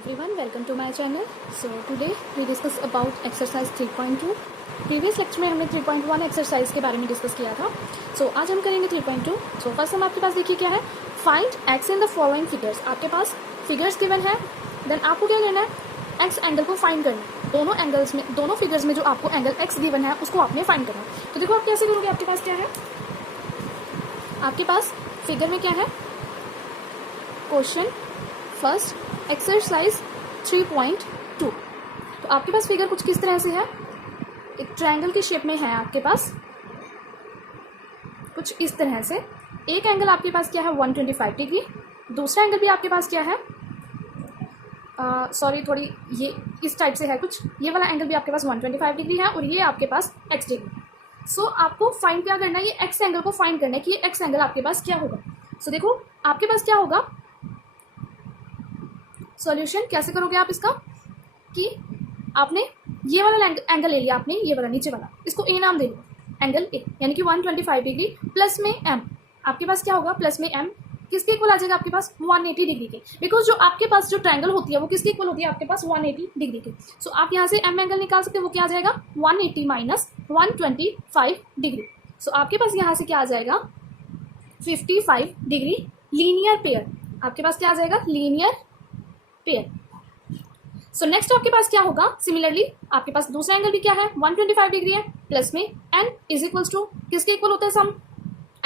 everyone, welcome to my channel. So today we discuss about exercise 3.2. Previous lecture में हमने 3.1 exercise के बारे में डिस्कस किया था. सो आज हम करेंगे 3.2. सो फर्स्ट हम आपके पास देखिए क्या है, find x in the following figures. आपके पास फिगर्स गिवन है, देन आपको क्या करना है, एक्स एंगल को फाइंड करना है. दोनों एंगल्स में, दोनों फिगर्स में जो आपको एंगल एक्स गिवन है उसको आपने फाइंड करना है. तो देखो आप कैसे करोगे. आपके पास क्या है, आपके पास फिगर में क्या है, क्वेश्चन फर्स्ट एक्सरसाइज 3.2. तो आपके पास फिगर कुछ किस तरह से है, एक ट्रायंगल की शेप में है आपके पास, कुछ इस तरह से. एक एंगल आपके पास क्या है 125 डिग्री, दूसरा एंगल भी आपके पास क्या है, सॉरी थोड़ी ये इस टाइप से है कुछ, ये वाला एंगल भी आपके पास 125 डिग्री है और ये आपके पास x डिग्री. सो आपको फाइंड क्या करना है, ये x एंगल को फाइंड करना है कि ये x एंगल आपके पास क्या होगा. सो देखो आपके पास क्या होगा, सॉल्यूशन कैसे करोगे आप इसका, कि आपने ये वाला एंगल ले लिया, आपने ये वाला नीचे वाला, इसको ए नाम दे लो, एंगल ए, यानी कि 125 डिग्री प्लस में एम. आपके पास क्या होगा, प्लस में एम किसके इक्वल आ जाएगा आपके पास, 180 डिग्री के. बिकॉज जो आपके पास जो ट्रायंगल होती है वो किसके इक्वल होती है आपके पास, 180 डिग्री के. सो आप यहाँ से एम एंगल निकाल सकते हो, वो क्या आ जाएगा 180 माइनस 125 डिग्री. सो आपके पास यहाँ से क्या आ जाएगा 55 डिग्री लीनियर पेयर. आपके पास क्या आ जाएगा, लीनियर पेयर. सो नेक्स्ट आपके पास क्या होगा, सिमिलरली आपके पास दूसरा एंगल भी क्या है 125 डिग्री है, प्लस में एन इज इक्वल्स टू किसके इक्वल होता है, सम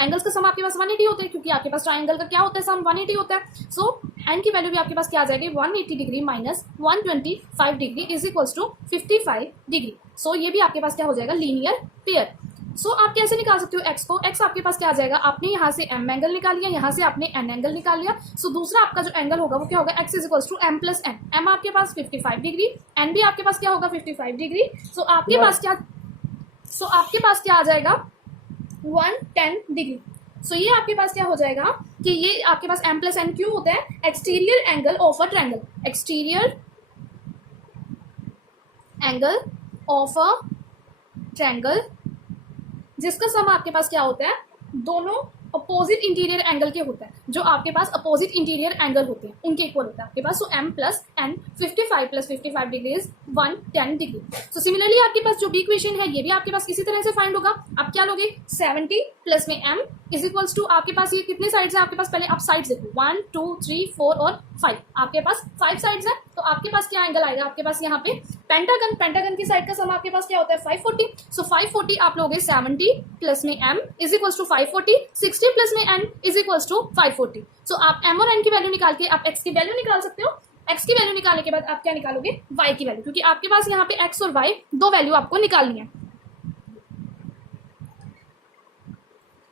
एंगल्स का सम आपके पास 180 होते हैं, क्योंकि आपके पास ट्रायंगल का क्या होता है, सम 180 होता है. सो एन की वैल्यू भी आपके पास क्या आ जाएगी 180 degree minus 125 degree is equals to 55 degree. So ये भी आपके पास क्या हो जाएगा, लीनियर पेयर. सो आप कैसे निकाल सकते हो एक्स को, एक्स आपके पास क्या आ जाएगा, आपने यहाँ से एम एंगल निकाल लिया, यहाँ से आपने एन एंगल निकाल लिया. सो दूसरा आपका जो एंगल होगा वो क्या होगा, x is equals to m plus n. M आपके पास 55 डिग्री, एन भी आपके पास क्या होगा 55 डिग्री. सो आपके पास क्या आ जाएगा 110 डिग्री. सो ये आपके पास क्या हो जाएगा कि ये आपके पास एम प्लस एन क्यों होता है, exterior angle of a triangle, exterior angle of a triangle जिसका सम आपके पास क्या होता है, दोनों अपोजिट इंटीरियर एंगल के होता है, जो आपके पास अपोजिट इंटीरियर एंगल होते हैं उनके इक्वल होता है आपके पास. So M plus N 55 plus 55 degree is 110 degree. So similarly आपके पास जो बी इक्वेशन है ये भी आपके पास इसी तरह से फाइंड होगा. आप क्या लोगे 70 प्लस में एम इज इक्वल्स टू, आपके पास ये कितने साइड्स है आपके पास, पहले आप साइड्स देखो 1 2 3 4 और 5, आपके पास 5 साइड्स है. तो आपके पास क्या एंगल आएगा आपके पास यहाँ पे पेंटागन, पेंटागन की साइड का सम आपके पास क्या होता है 540. सो 540 आप लोगे 70 प्लस में m is equals to 540, 60 plus में n is equals to 540. So आप एम और एन की वैल्यू निकाल के आप एक्स की वैल्यू निकाल सकते हो. एक्स की वैल्यू निकालने के बाद आप क्या निकालोगे, वाई की वैल्यू, क्योंकि आपके पास यहाँ पे एक्स और वाई दो वैल्यू आपको निकालनी है.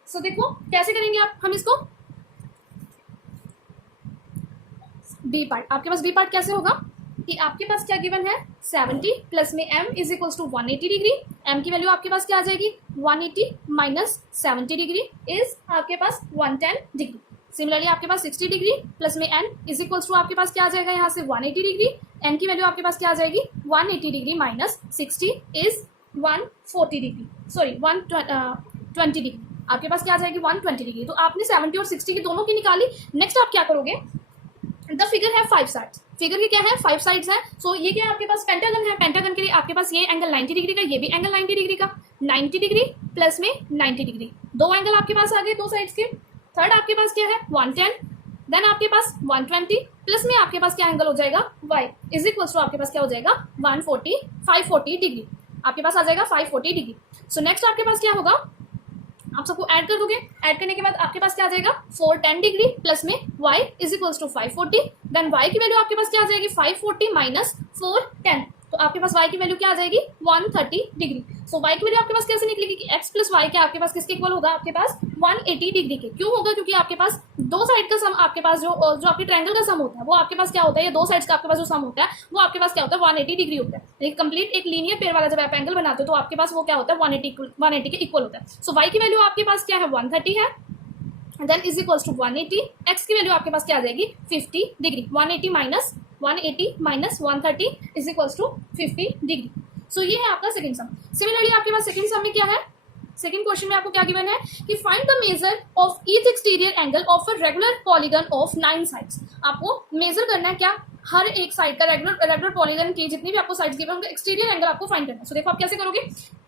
सो देखो कैसे करेंगे आप, हम इसको बी पार्ट, आपके पास बी पार्ट कैसे होगा कि आपके पास क्या गिवन है 70 प्लस में m is equals to 180 degree. m की वैल्यू आपके पास क्या आ जाएगी 180 माइनस 70 डिग्री इज आपके पास 110 डिग्री. सिमिलरली आपके पास 60 डिग्री प्लस में n इज इक्वल्स टू आपके पास क्या आ जाएगा यहाँ से 180 डिग्री. n की वैल्यू आपके पास क्या आ जाएगी 180 degree minus 60 is 140 degree, sorry 120 degree. आपके पास क्या आ जाएगी 120 डिग्री. तो आपने 70 और 60 की दोनों की निकाली. नेक्स्ट आप क्या करोगे, द फिगर है 5 साइड्स, फिगर के क्या है 5 साइड्स है. सो ये क्या है आपके पास पेंटागन है, पेंटागन के लिए आपके पास ये एंगल 90 डिग्री का, ये भी एंगल 90 डिग्री का, 90 डिग्री प्लस में 90 डिग्री, दो एंगल आपके पास आ गए दो साइड्स के. थर्ड आपके पास क्या है 110, देन आपके पास 120 प्लस में आपके पास क्या एंगल हो जाएगा y इज इक्वल टू आपके पास क्या हो जाएगा 540 डिग्री, आपके पास आ जाएगा 540 डिग्री. सो नेक्स्ट आपके पास क्या होगा, आप सबको ऐड कर दोगे, ऐड करने के बाद आपके पास क्या आ जाएगा 410 डिग्री प्लस में y is equals to 540, then y की वैल्यू आपके पास क्या आ जाएगी 540 माइनस 410, तो आपके पास y की वैल्यू क्या आ जाएगी 130 डिग्री. सो y की वैल्यू आपके पास कैसे निकलेगी कि x प्लस वाई क्या आपके पास किसके इक्वल होगा, आपके पास 180 डिग्री के. क्यों होगा, क्योंकि आपके पास दो साइड का सम, आपके पास जो आपके ट्रायंगल का सम होता है वो आपके पास क्या होता है, ये दो साइड्स का आपके पास जो सम होता है वो आपके पास क्या होता है 180 डिग्री होता है. लेकिन कंप्लीट एक लीनियर पेयर वाला जब आप एंगल बनाते हो तो आपके पास वो क्या होता है 180 के इक्वल होता है. सो y की वैल्यू आपके पास क्या है 130 है, then is equals to 180. X की वैल्यू आपके पास क्या आ जाएगी 50 degree, 180 minus 130 is equals to 50 degree. So ये है आपका सेकंड सम. सिमिलरली आपके पास सेकंड सम में क्या है, सेकंड क्वेश्चन में आपको क्या गिवन है कि find the measure of each exterior angle of a regular polygon of 9 sides. आपको मेजर करना है क्या, हर एक साइड का रेगुलर पॉलीगन की जितनी भी आपको साइड्स गिवन होंगे एक्सटीरियर एंगल आपको फाइंड करना है। सो देखो आप कैसे करोगे,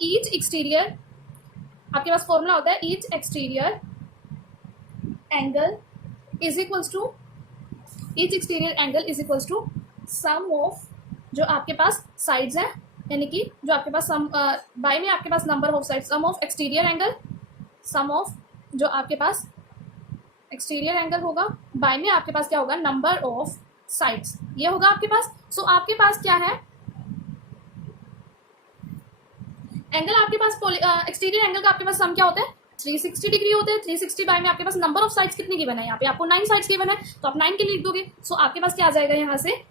ईच एक्सटीरियर, आपके पास फॉर्मूला होता है each exterior angle is equals to, each exterior angle is equals to sum of जो आपके पास साइड्स हैं, यानी कि जो आपके पास सम बाय में आपके पास number of sides, sum of exterior angle, sum of जो आपके पास एक्सटीरियर एंगल होगा, बाय में आपके पास क्या होगा, नंबर ऑफ साइड्स, ये होगा आपके पास। सो आपके पास क्या है, एंगल आपके पास एक्सटीरियर एंगल का आपके पास सम क्या होता है, 360 डिग्री होते हैं। 360 बाय में आपके पास नंबर ऑफ साइड्स कितनी गिवन है, यहाँ पे आपको 9 साइड्स गिवन है, तो आप 9 के लिख दोगे। सो आपके पास क्या आ जाएगा यहाँ से,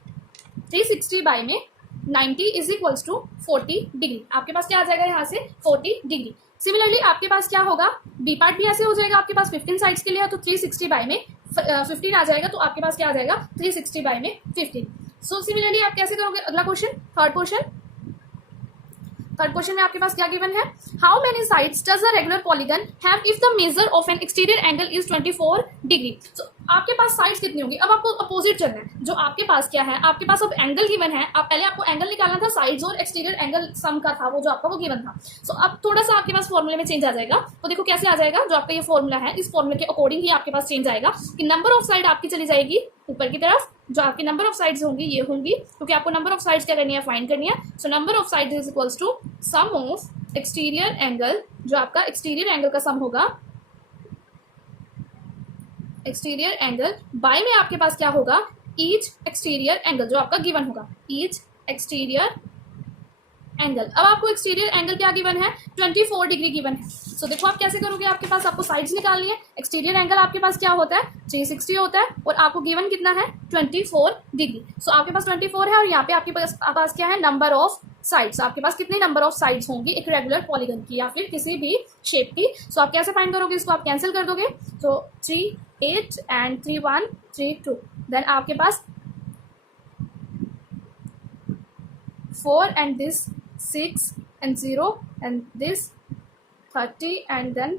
360 बाय में 90 इज इक्वल्स टू 40 डिग्री, आपके पास क्या आ जाएगा यहाँ से 40 डिग्री। सिमिलरली आपके पास क्या होगा, बी पार्ट भी ऐसे हो जाएगा, आपके पास 15 साइड्स के लिए है तो 360 बाय में 15 आ जाएगा, तो आपके पास क्या आ जाएगा 360 बाय में 15। सो सिमिलरली आप कैसे करोगे, अगला क्वेश्चन, थर्ड क्वेश्चन में आपके पास क्या गिवन है, how many sides does a regular polygon have if the measure of an exterior angle is 24 degree. So आपके पास साइड्स कितनी होंगी, अब आपको अपोजिट चलना है, जो आपके पास क्या है, आपके पास अब एंगल गिवन है, आप पहले आपको एंगल निकालना था, साइड्स और एक्सटीरियर एंगल सम का था वो जो आपका वो गिवन था। सो अब थोड़ा सा आपके पास फॉर्मूले में चेंज आ जाएगा, तो देखो कैसे आ जाएगा, जो आपका ये फॉर्मूला है इस फॉर्मूले के अकॉर्डिंग ही आपके पास चेंज आएगा कि नंबर ऑफ साइड आपकी चली जाएगी ऊपर की तरफ, जो आपकी नंबर ऑफ साइड्स होंगी ये होंगी, क्योंकि आपको नंबर ऑफ साइड्स क्या करनी है, फाइंड करनी है। So number of sides is equals to sum of exterior angle, जो आपका एक्सटीरियर एंगल का सम होगा, एक्सटीरियर एंगल बाय में आपके पास क्या होगा, ईच एक्सटीरियर एंगल जो आपका गिवन होगा, ईच एक्सटीरियर एंगल। अब आपको एक्सटीरियर एंगल क्या गिवन है, 24 डिग्री गिवन है। सो देखो आप कैसे करोगे, आपके पास आपको साइड्स निकालनी है, एक्सटीरियर एंगल आपके पास क्या होता है 360 होता है, और आपको गिवन कितना है 24 डिग्री। सो आपके पास 24 है, और यहाँ पे आपके पास क्या है, नंबर ऑफ साइड्स, आपके पास कितनी नंबर ऑफ साइड्स होंगी एक रेगुलर पॉलीगन की या फिर किसी भी शेप की। सो आप कैसे फाइंड करोगे, इसको आप कैंसिल कर दोगे, तो 3 8 एंड 3 1 3 2, देन आपके पास 4 and this 6 and 0 and this 30 and then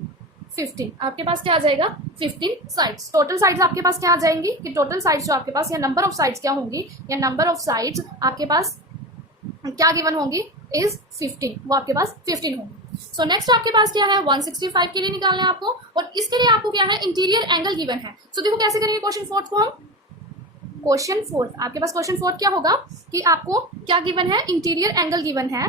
15, आपके पास क्या आ जाएगा 15 साइड्स। टोटल साइड्स आपके पास क्या आ जाएंगी, कि टोटल साइड्स जो आपके पास या नंबर ऑफ साइड्स क्या होंगी, या नंबर ऑफ साइड्स आपके पास क्या गिवन होंगी इज 15, वो आपके पास 15 होंगी। सो नेक्स्ट आपके पास क्या है, 165 के लिए निकालना है आपको, और इसके लिए आपको क्या है, इंटीरियर एंगल गिवन है। सो देखो कैसे करेंगे क्वेश्चन फोर्थ को हम, क्वेश्चन फोर्थ आपके पास क्वेश्चन फोर्थ क्या होगा कि आपको क्या गिवन है, इंटीरियर एंगल गिवन है,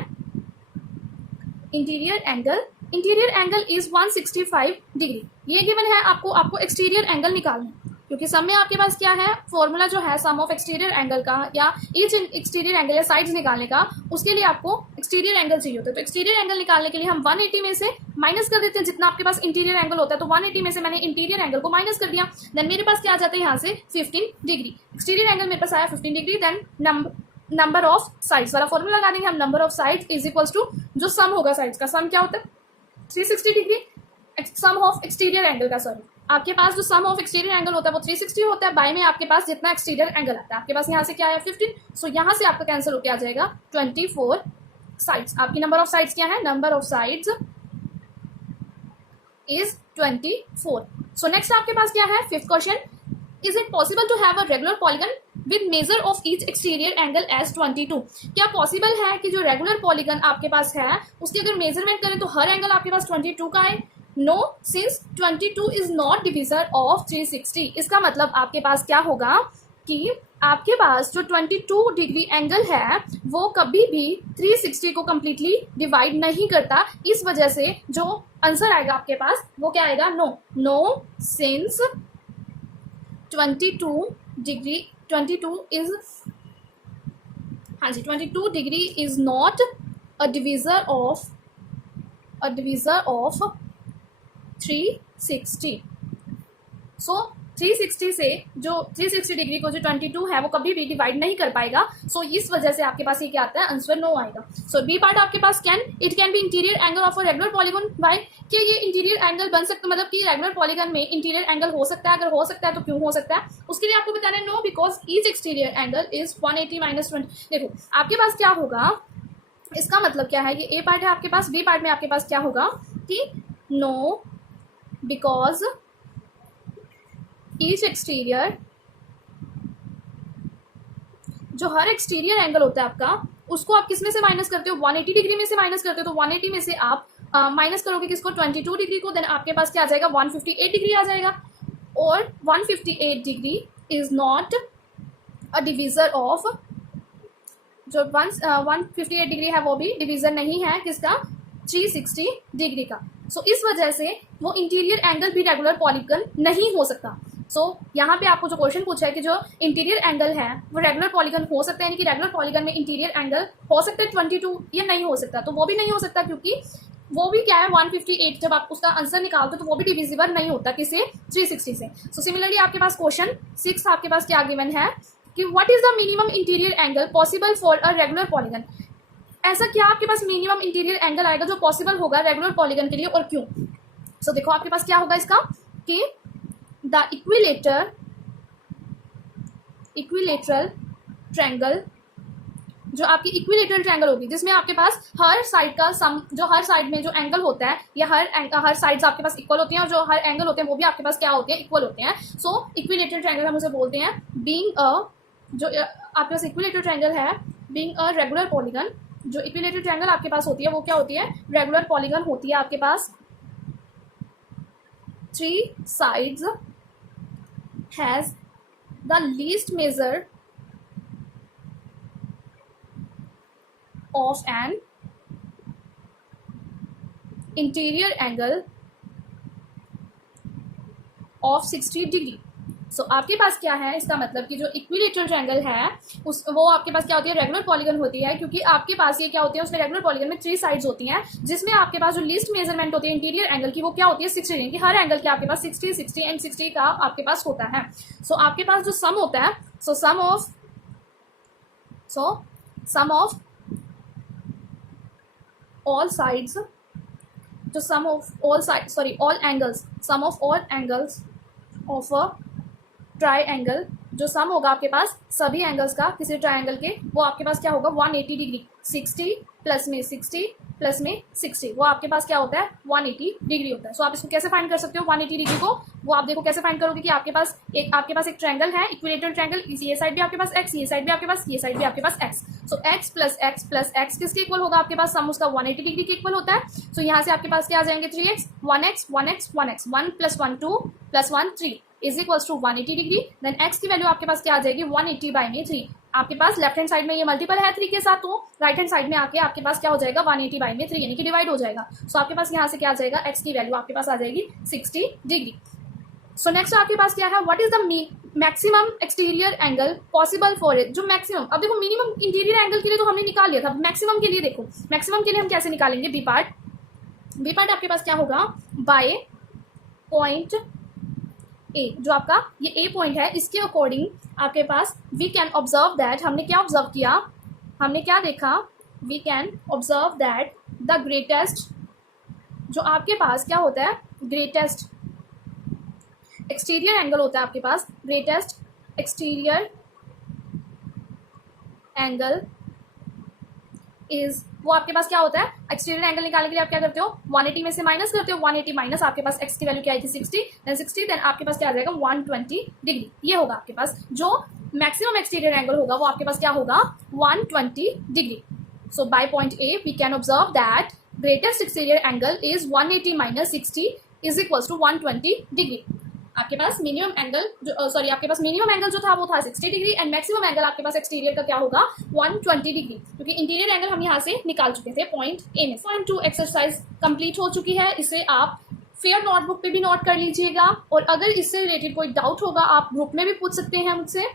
इंटीरियर एंगल इज 165 डिग्री, ये गिवन है आपको एक्सटीरियर एंगल निकालना है, क्योंकि सम में आपके पास क्या है, फॉर्मूला जो है सम ऑफ एक्सटीरियर एंगल का या ईच एक्सटीरियर एंगल या साइड्स निकालने का, उसके लिए आपको एक्सटीरियर एंगल चाहिए होता है। तो एक्सटीरियर एंगल निकालने के लिए हम 180 में से माइनस कर देते हैं जितना आपके पास इंटीरियर एंगल होता है, तो 180 में से मैंने इंटीरियर एंगल को माइनस कर दिया, देन मेरे पास क्या आ जाता है यहाँ से 15 डिग्री, एक्सटीरियर एंगल मेरे पास आया 15 degree, then number of sides वाला फॉर्मूला लगा देंगे हम, number of sides is equals to जो सम होगा साइड्स का, सम क्या होता है 360 degree, sum of exterior angle का, सॉरी आपके पास जो सम ऑफ एक्सटीरियर एंगल होता है वो 360 होता है, बाय में आपके पास जितना एक्सटीरियर एंगल आता है, आपके पास यहाँ से क्या है 15, सो यहाँ से आपका कैंसिल होकर आ जाएगा 24 साइड्स। आपकी नंबर ऑफ साइड्स क्या है, number of sides is 24। So next आपके पास क्या है, fifth question, is it possible to have a regular polygon with measure of each exterior angle as 22, क्या पॉसिबल है कि जो रेगुलर पॉलीगन आपके पास है उसकी अगर मेजरमेंट करें तो हर एंगल आपके पास 22 का है, no since 22 is not divisor of 360, इसका मतलब आपके पास क्या होगा कि आपके पास जो 22 डिग्री एंगल है वो कभी भी 360 को कंप्लीटली डिवाइड नहीं करता, इस वजह से जो आंसर आएगा आपके पास वो क्या आएगा, नो सिंस 22 इज, हाँ जी 22 degree is not a divisor of 360। सो 360 से जो 360 डिग्री को जो 22 है वो कभी भी डिवाइड नहीं कर पाएगा, सो इस वजह से आपके पास ये क्या आता है, आंसर नो आएगा। सो बी पार्ट आपके पास it can be interior angle of a regular polygon by, कि ये इंटीरियर एंगल बन सकता, मतलब कि रेगुलर पॉलीगन में इंटीरियर एंगल हो सकता है, अगर हो सकता है तो क्यों हो सकता है, उसके लिए आपको बताना है no because each exterior angle is 180 minus 20। देखो आपके पास क्या होगा, इसका मतलब क्या है, ये ए पार्ट है आपके पास, बी पार्ट में आपके पास क्या होगा कि नो बिकॉज each exterior जो हर एक्सटीरियर एंगल होता है आपका, उसको आप किस में से माइनस करते हो, 180 डिग्री में से माइनस करते हो। तो 180 में से आप माइनस करोगे किसको, 22 डिग्री को, देन आपके पास क्या आ जाएगा, 158 डिग्री आ जाएगा। और 158 degree is not a divisor of, जो 158 डिग्री है वो भी डिवीजर नहीं है किसका, 360 डिग्री का। सो इस वजह से वो इंटीरियर एंगल भी रेगुलर पॉलीगन नहीं हो सकता। यहाँ पे आपको जो क्वेश्चन पूछा है कि जो इंटीरियर एंगल है वो रेगुलर पॉलीगन हो सकता है, यानी कि रेगुलर पॉलीगन में इंटीरियर एंगल हो सकता है 22, ये नहीं हो सकता। तो वो भी नहीं हो सकता क्योंकि वो भी क्या है, 158 जब आप उसका आंसर निकालते हो तो वो भी डिविजिबल नहीं होता किसे, 360 से। सो सिमिलरली आपके पास क्वेश्चन 6 आपके पास क्या गिवन है कि what is the minimum interior angle possible for a regular polygon. ऐसा क्या आपके पास मिनिमम इंटीरियर एंगल आएगा जो पॉसिबल होगा रेगुलर पॉलीगन के लिए, और क्यों। सो देखो आपके पास क्या होगा इसका कि द इक्विलेटरल ट्रायंगल, जो आपकी इक्विलेटरल ट्रायंगल होगी जिसमें आपके पास हर साइड का सम, जो हर साइड में जो एंगल होता है या हर साइड्स आपके पास इक्वल होती हैं, और जो हर एंगल होते हैं वो भी आपके पास क्या होते हैं, इक्वल होते हैं। सो इक्विलेटरल ट्रायंगल हम उसे बोलते हैं बीइंग अ, जो आपके पास इक्विलेटरल ट्रायंगल है बीइंग अ रेगुलर पॉलीगन। जो इक्विलेटरल ट्रायंगल आपके पास होती है वो क्या होती है, रेगुलर पॉलीगन होती है। आपके पास 3 sides has the least measure of an interior angle of 60 degree। सो आपके पास क्या है, इसका मतलब कि जो इक्विलेटरल ट्रायंगल है वो आपके पास क्या होती है, रेगुलर पॉलीगन होती है, क्योंकि आपके पास ये क्या होती है, उसमें रेगुलर पॉलीगन में 3 साइड्स होती हैं, जिसमें आपके पास जो लीस्ट मेजरमेंट होती है इंटीरियर एंगल की वो क्या होती है, 60 डिग्री की। हर एंगल के आपके पास 60, 60 एंड 60 का आपके पास होता है। सो आपके पास जो सम होता है, सम ऑफ ऑल साइड्स, जो sum of all side all angles, sum of all angles of a triangle, जो सम होगा आपके पास सभी एंगल्स का किसी ट्रायंगल के, वो आपके पास क्या होगा, 180 डिग्री। 60 प्लस में 60 प्लस में 60, वो आपके पास क्या होता है, 180 डिग्री होता है। सो आप इसको कैसे फाइंड कर सकते हो 180 डिग्री को, वो आप देखो कैसे फाइंड करोगे कि आपके पास एक ट्रायंगल है, इक्विलेटरल ट्रायंगल, ये साइड भी आपके पास x, ये साइड भी आपके पास, ये साइड भी आपके पास x। सो x plus x plus x किसके इक्वल होगा, आपके पास सम उसका 180 डिग्री के इक्वल होता है। सो यहाँ से आपके पास क्या आ जाएंगे, 3x 1x 1x 1x, 1 plus 1 2 plus 1 3 is equals to 180 degree. Then x की वैल्यू आपके पास क्या आ जाएगी, 180 बाई में 3। आपके पास लेफ्ट हैंड साइड में ये मल्टीपल है 3 के साथ, तो राइट हैंड साइड में आके आपके पास क्या हो जाएगा, 180 बाई में 3 यानी कि डिवाइड हो जाएगा। सो आपके पास यहाँ से क्या आ जाएगा, x की वैल्यू आपके पास आ जाएगी 60 डिग्री। सो नेक्स्ट आपके पास क्या है, what is the maximum exterior angle possible for it. जो मैक्सिमम, अब देखो मिनिमम इंटीरियर एंगल के लिए तो हमने निकाल लिया था, मैक्सिमम के लिए देखो, मैक्सिमम के लिए हम कैसे निकालेंगे, बी पार्ट आपके पास क्या होगा, बाय पॉइंट ए, जो आपका ये ए पॉइंट है, इसके अकॉर्डिंग आपके पास वी कैन ऑब्जर्व दैट, हमने क्या ऑब्जर्व किया, हमने क्या देखा, we can observe that the greatest, जो आपके पास क्या होता है, ग्रेटेस्ट एक्सटीरियर एंगल होता है आपके पास, ग्रेटेस्ट एक्सटीरियर एंगल इज, वो आपके पास क्या होता है, एक्सटीरियर एंगल निकालने के लिए आप क्या करते हो, 180 में से माइनस करते हो, 180 माइनस आपके पास x की वैल्यू क्या आई थी, 60, देन आपके पास क्या आ जाएगा, 120 डिग्री। ये होगा आपके पास जो मैक्सिमम एक्सटीरियर एंगल होगा, वो आपके पास क्या होगा, 120 degree. So by point A we can observe that greatest exterior angle is 180 minus 60 is equals to 120 degree. आपके पास मिनिमम एंगल जो आपके पास मिनिमम एंगल जो था वो था 60 डिग्री, एंड मैक्सिमम एंगल आपके पास एक्सटीरियर का क्या होगा, 120 डिग्री, क्योंकि इंटीरियर एंगल हम यहाँ से निकाल चुके थे पॉइंट ए में। पॉइंट 2 एक्सरसाइज कंप्लीट हो चुकी है, इसे आप फेयर नोटबुक पे भी नोट कर लीजिएगा, और अगर इससे रिलेटेड कोई डाउट होगा आप ग्रुप में भी पूछ सकते हैं मुझसे।